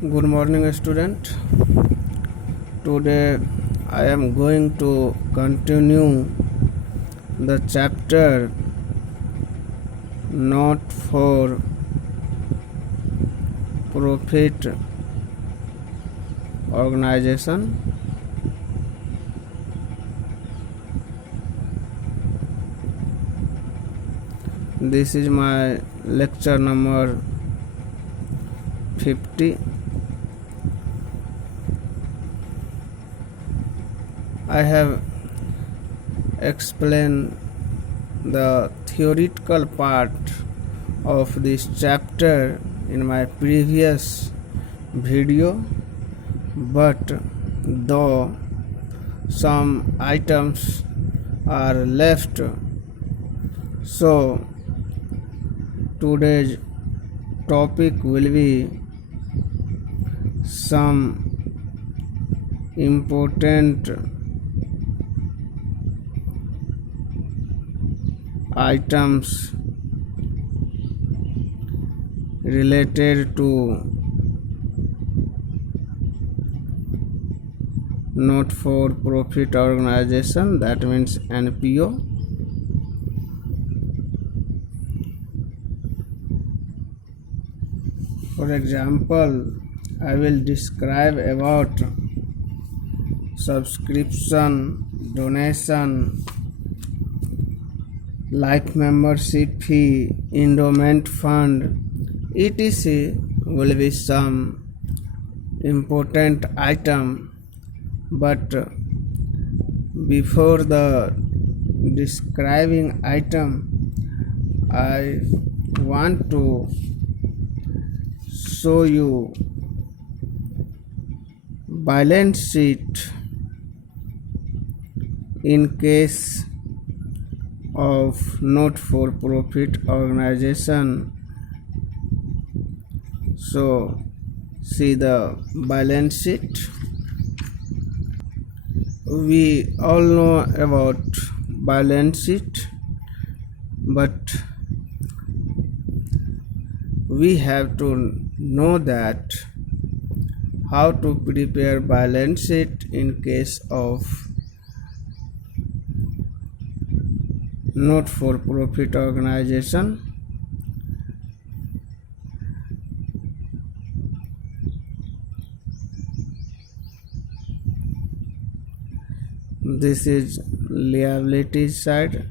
Good morning, student. Today I am going to continue the chapter Not for Profit Organization. This is my lecture number 50. I have explained the theoretical part of this chapter in my previous video, but though some items are left, so today's topic will be some important items related to not for profit organization, that means NPO. For example, I will describe about subscription, donation, life membership fee, endowment fund, etc. will be some important item, but before the describing item, I want to show you balance sheet in case of not-for-profit organization. So see the balance sheet. We all know about balance sheet, but we have to know that how to prepare balance sheet in case of not-for-profit organization. This is liability side,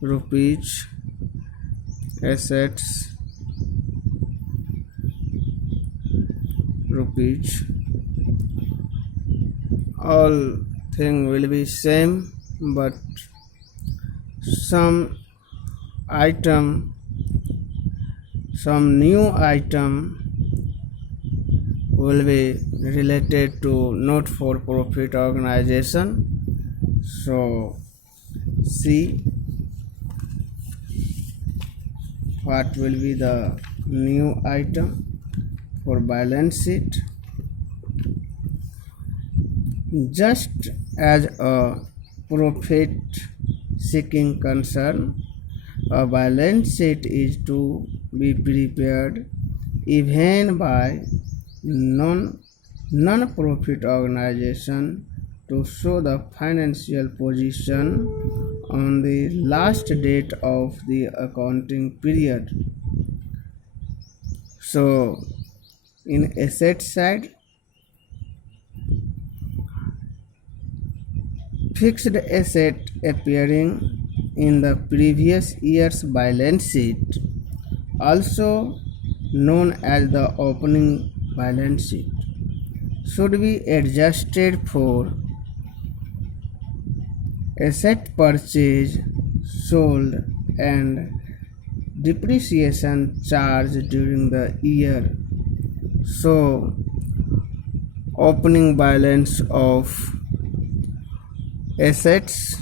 rupees, assets, rupees. All thing will be same, but some new item will be related to not-for-profit organization. So see what will be the new item for balance sheet. Just as a profit seeking concern, a balance sheet is to be prepared even by non-profit organization to show the financial position on the last date of the accounting period. So in asset side, fixed asset appearing in the previous year's balance sheet, also known as the opening balance sheet, should be adjusted for asset purchase, sold, and depreciation charged during the year. So opening balance of assets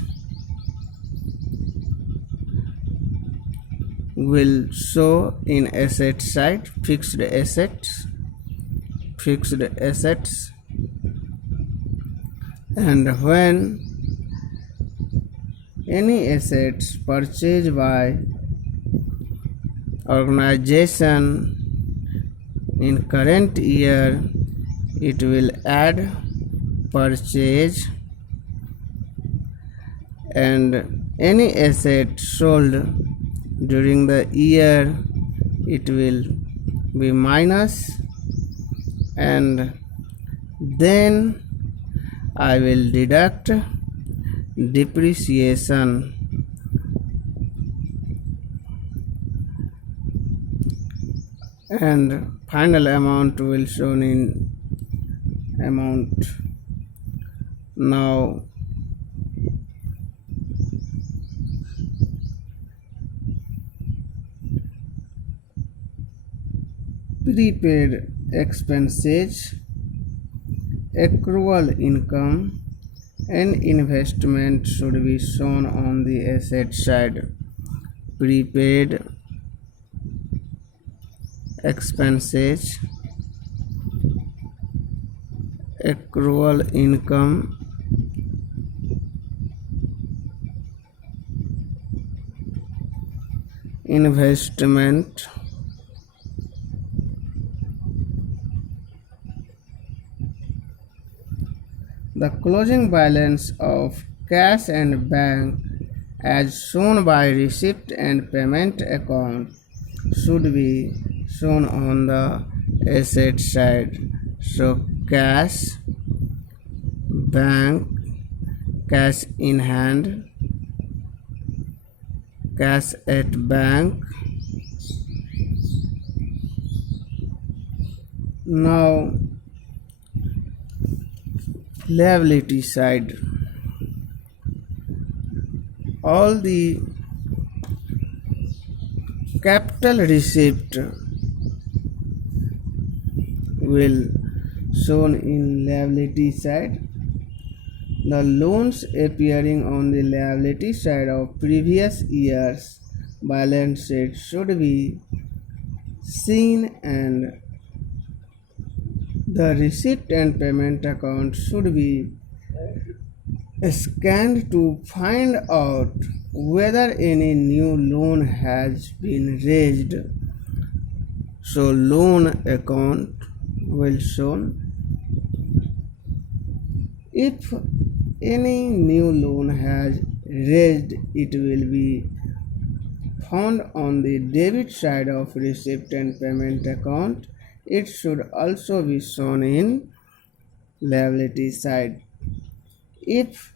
will show in asset side, fixed assets, and when any assets purchased by organization in current year it will add purchase, and any asset sold during the year it will be minus, and then I will deduct depreciation, and final amount will shown in amount. Now prepaid expenses, accrual income, and investment should be shown on the asset side. Prepaid expenses, accrual income, investment, the closing balance of cash and bank as shown by receipt and payment account should be shown on the asset side. So cash, bank, cash in hand, cash at bank. Now liability side, all the capital receipt will shown in liability side. The loans appearing on the liability side of previous year's balance sheet should be seen, and the receipt and payment account should be scanned to find out whether any new loan has been raised. So loan account will shown. If any new loan has raised, it will be found on the debit side of receipt and payment account. It should also be shown in liability side. If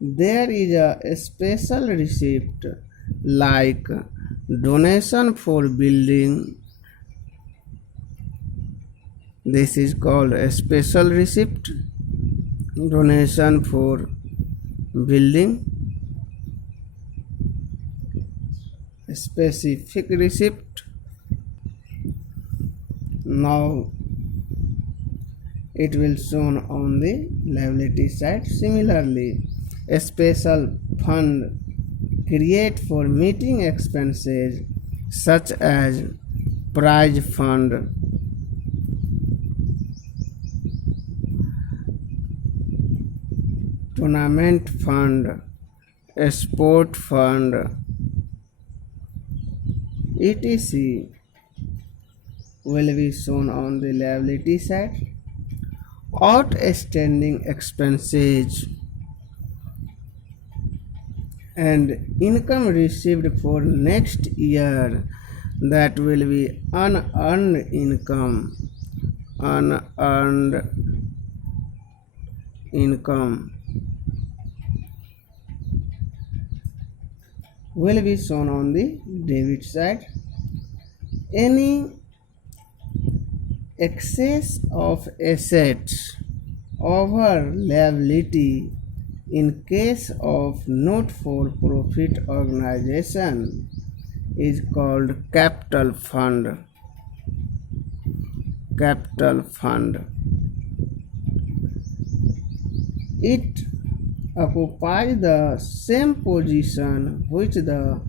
there is a special receipt like donation for building, this is called a special receipt. Donation for building, a specific receipt. Now it will shown on the liability side. Similarly, a special fund create for meeting expenses such as prize fund, tournament fund, a sport fund, etc. will be shown on the liability side. Outstanding expenses and income received for next year, that will be unearned income, will be shown on the debit side. Any excess of assets over liability in case of not-for-profit organization is called capital fund. It occupies the same position which the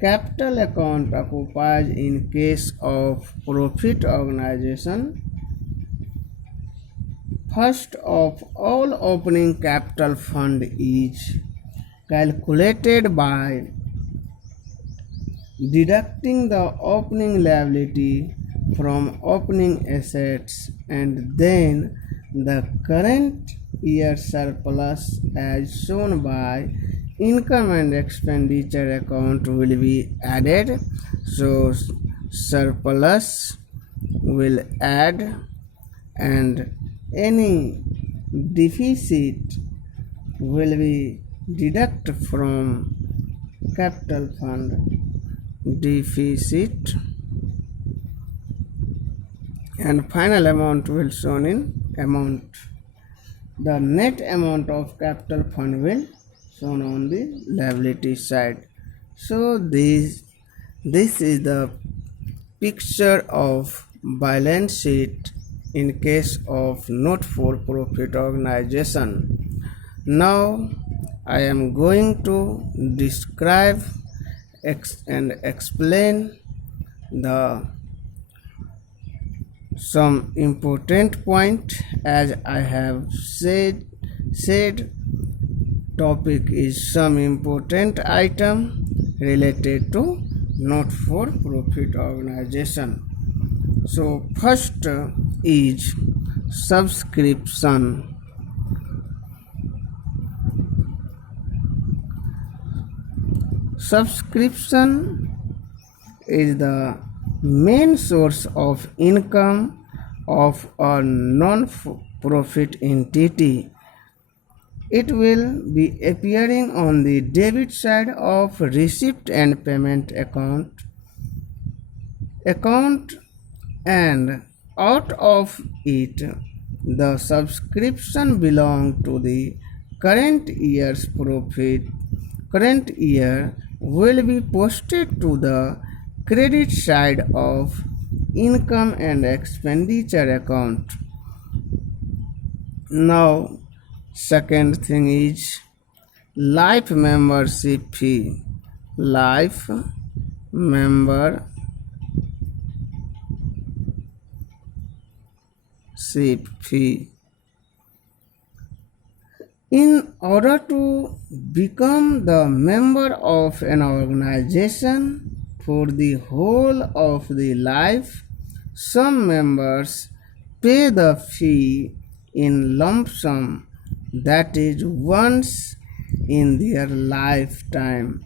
capital account occupies in case of profit organization. First of all, opening capital fund is calculated by deducting the opening liability from opening assets, and then the current year surplus as shown by income and expenditure account will be added. So surplus will add, and any deficit will be deduct from capital fund deficit, and final amount will shown in amount. The net amount of capital fund will shown on the liability side. So this is the picture of balance sheet in case of not for profit organization. Now I am going to describe and explain the some important point. As I have said topic is some important item related to not for profit organization. So first is subscription. Subscription is the main source of income of a non-profit entity. It will be appearing on the debit side of receipt and payment account, and out of it the subscription belong to the current year's profit. Current year will be posted to the credit side of income and expenditure account. Now second thing is life membership fee. Life membership fee. In order to become the member of an organization for the whole of the life, some members pay the fee in lump sum, that is once in their lifetime.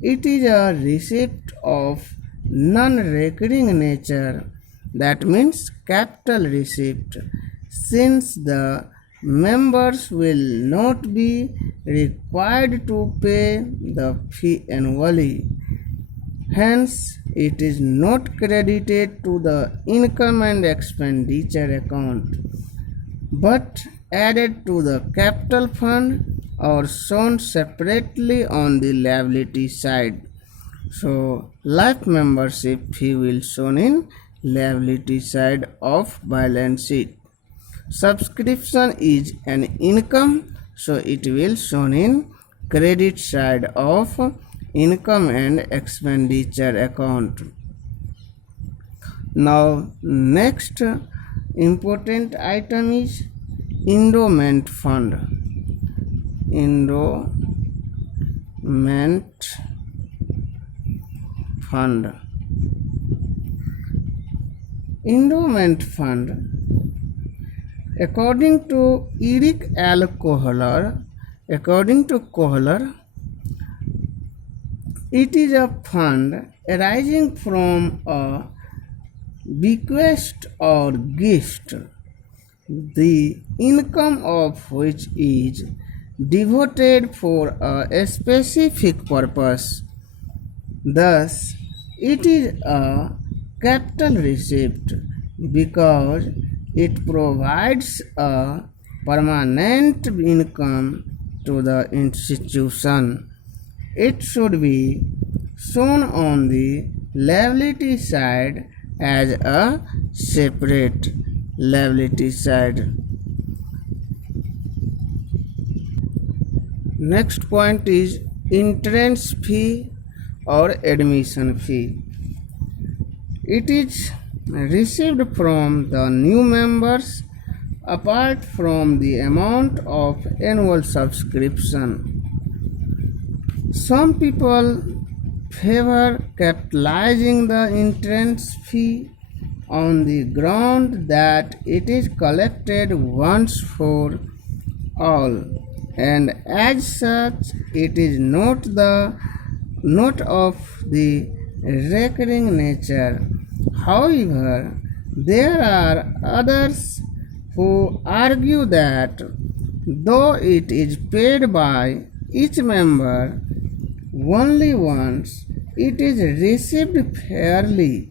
It is a receipt of non-recurring nature, that means capital receipt, since the members will not be required to pay the fee annually. Hence, it is not credited to the income and expenditure account, but added to the capital fund or shown separately on the liability side. So, life membership fee will shown in liability side of balance sheet. Subscription is an income, so it will shown in credit side of income and expenditure account. Now next important item is endowment fund. Endowment fund. Endowment fund, according to Eric L. Kohler, it is a fund arising from a bequest or gift, the income of which is devoted for a specific purpose. Thus, it is a capital receipt because it provides a permanent income to the institution. It should be shown on the liability side as a separate liability side. Next point is entrance fee or admission fee. It is received from the new members apart from the amount of annual subscription. Some people favor capitalizing the entrance fee on the ground that it is collected once for all, and as such it is not of the recurring nature. However, there are others who argue that though it is paid by each member only once, it is received fairly,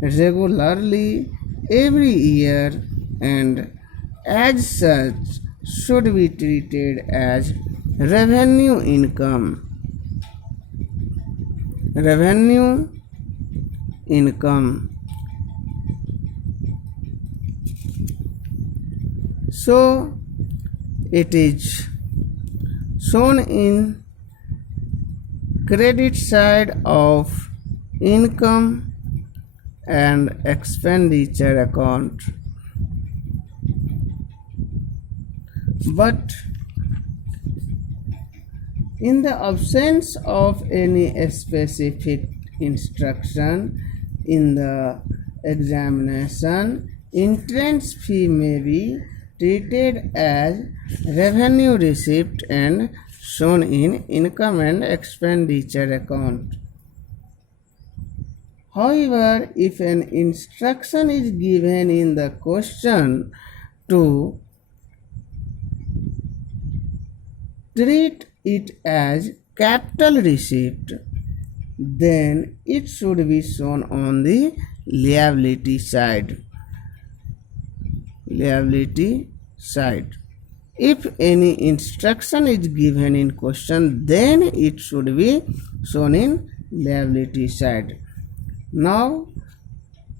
regularly every year, and as such should be treated as revenue income. Revenue income. So it is shown in credit side of income and expenditure account. But in the absence of any specific instruction in the examination, entrance fee may be treated as revenue receipt and shown in income and expenditure account. However, if an instruction is given in the question to treat it as capital receipt, then it should be shown on the liability side. Liability side. If any instruction is given in question, then it should be shown in liability side. Now,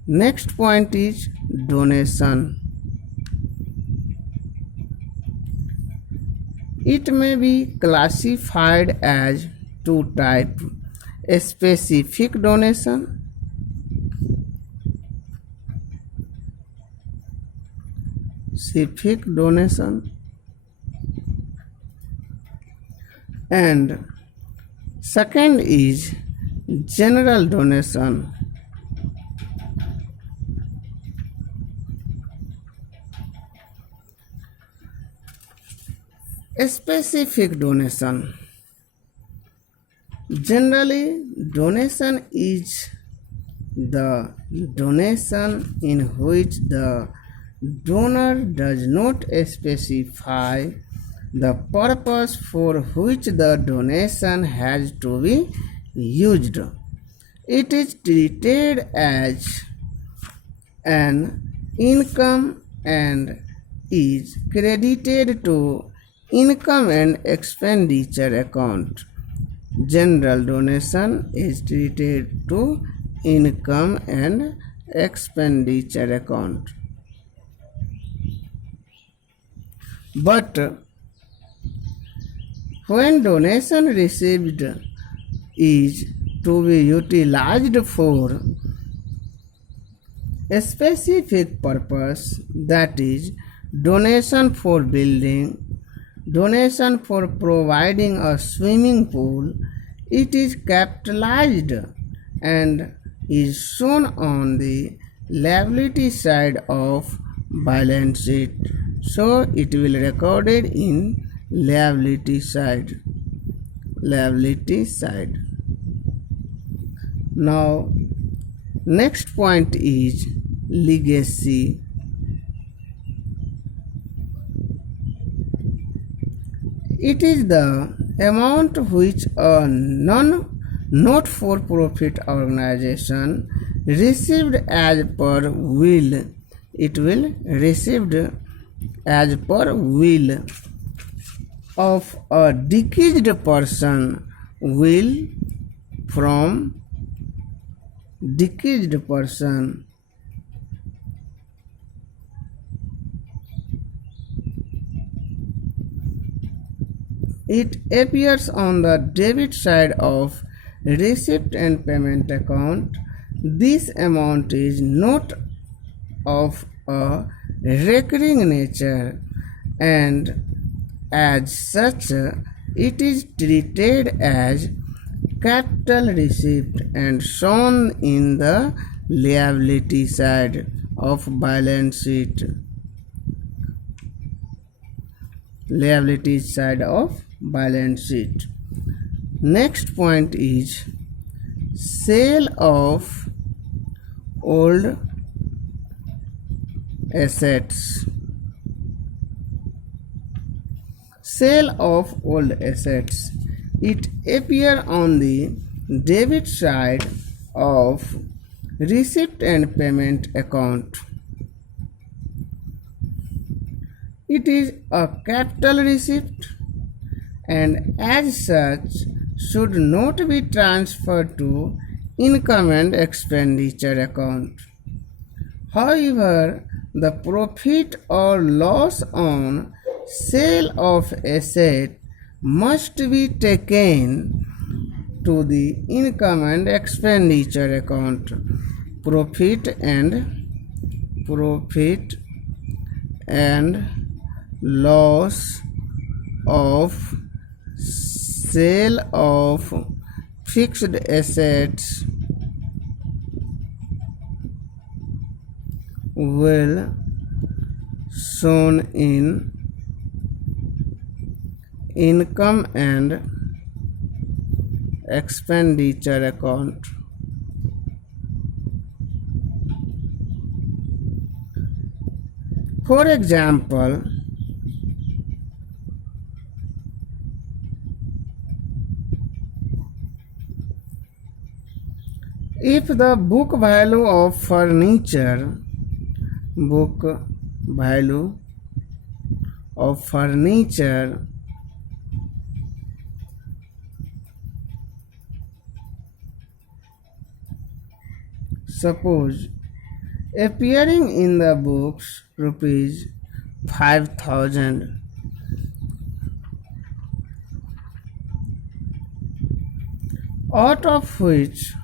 next point is donation. It may be classified as two types: a specific donation and second is general donation. A specific donation. Generally, donation is the donation in which the donor does not specify the purpose for which the donation has to be used. It is treated as an income and is credited to income and expenditure account. General donation is treated to income and expenditure account. But when donation received is to be utilized for a specific purpose, that is, donation for building, donation for providing a swimming pool, it is capitalized and is shown on the liability side of balance sheet. So it will be recorded in liability side. Now, next point is legacy. It is the amount which a not-for-profit organization received as per will. It will received as per will of a deceased person. Will from deceased person. It appears on the debit side of receipt and payment account. This amount is not of a recurring nature, and as such it is treated as capital receipt and shown in the liability side of balance sheet. Liability side of balance sheet. Next point is sale of old assets. Sale of old assets. It appears on the debit side of receipt and payment account. It is a capital receipt and as such should not be transferred to income and expenditure account. However, the profit or loss on sale of asset must be taken to the income and expenditure account. Profit and loss of sale of fixed assets will shown in income and expenditure account. For example, if the book value of furniture suppose appearing in the books rupees 5,000, out of which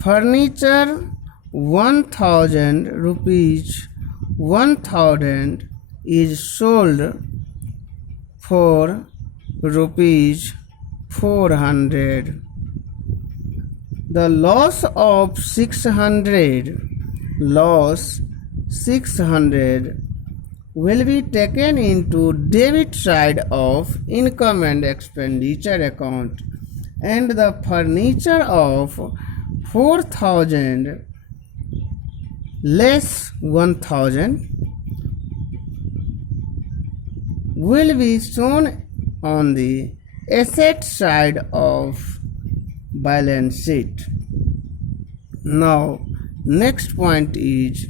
furniture 1,000 rupees 1,000 is sold for rupees 400. The loss of 600 will be taken into debit side of income and expenditure account, and the furniture of 4,000 less 1,000 will be shown on the asset side of balance sheet. Now, next point is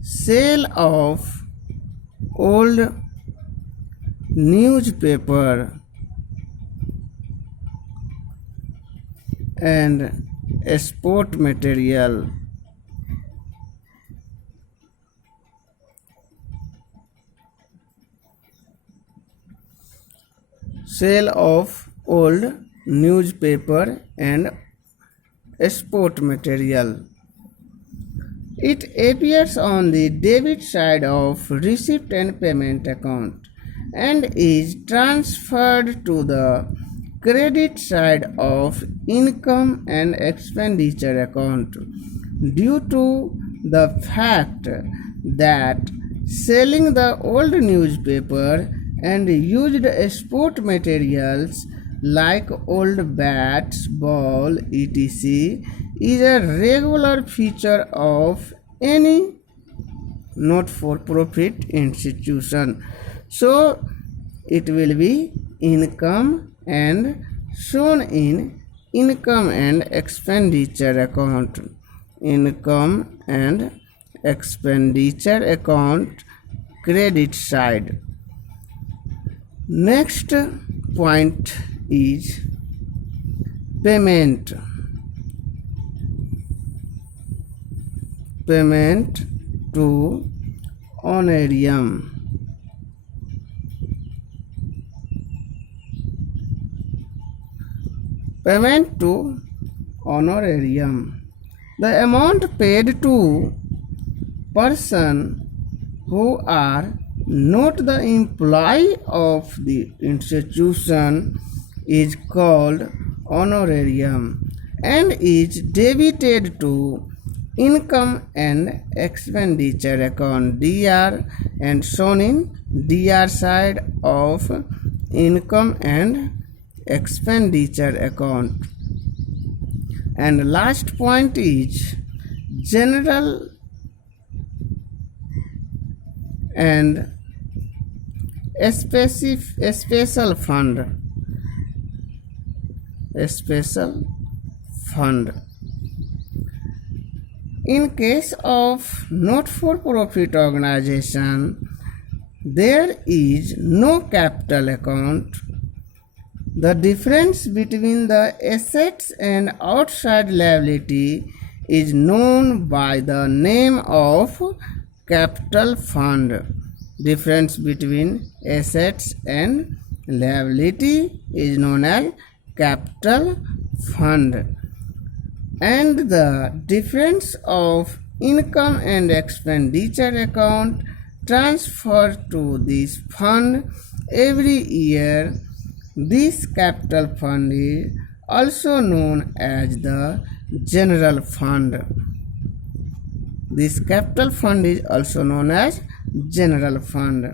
sale of old newspaper and sport material. Sale of old newspaper and sport material. It appears on the debit side of receipt and payment account and is transferred to the credit side of income and expenditure account due to the fact that selling the old newspaper and used sport materials like old bats, ball, etc. is a regular feature of any not-for-profit institution. So, it will be income and shown in income and expenditure account. Income and expenditure account credit side. Next point is payment. Payment to honorarium. Payment to honorarium. The amount paid to person who are not the employee of the institution is called honorarium and is debited to income and expenditure account DR and shown in DR side of income and expenditure account. And last point is general and special fund. Special fund. In case of not-for-profit organization, there is no capital account. The difference between the assets and outside liability is known by the name of capital fund. Difference between assets and liability is known as capital fund. And the difference of income and expenditure account transferred to this fund every year. This capital fund is also known as the general fund. This capital fund is also known as general fund.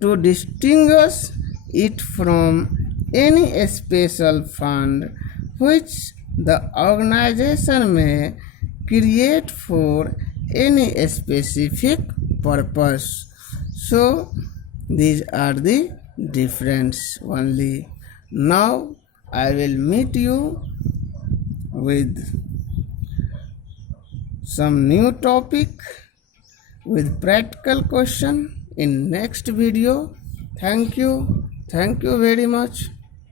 To distinguish it from any special fund which the organization may create for any specific purpose. So these are the difference only. Now I will meet you with some new topic with practical question in next video. Thank you very much.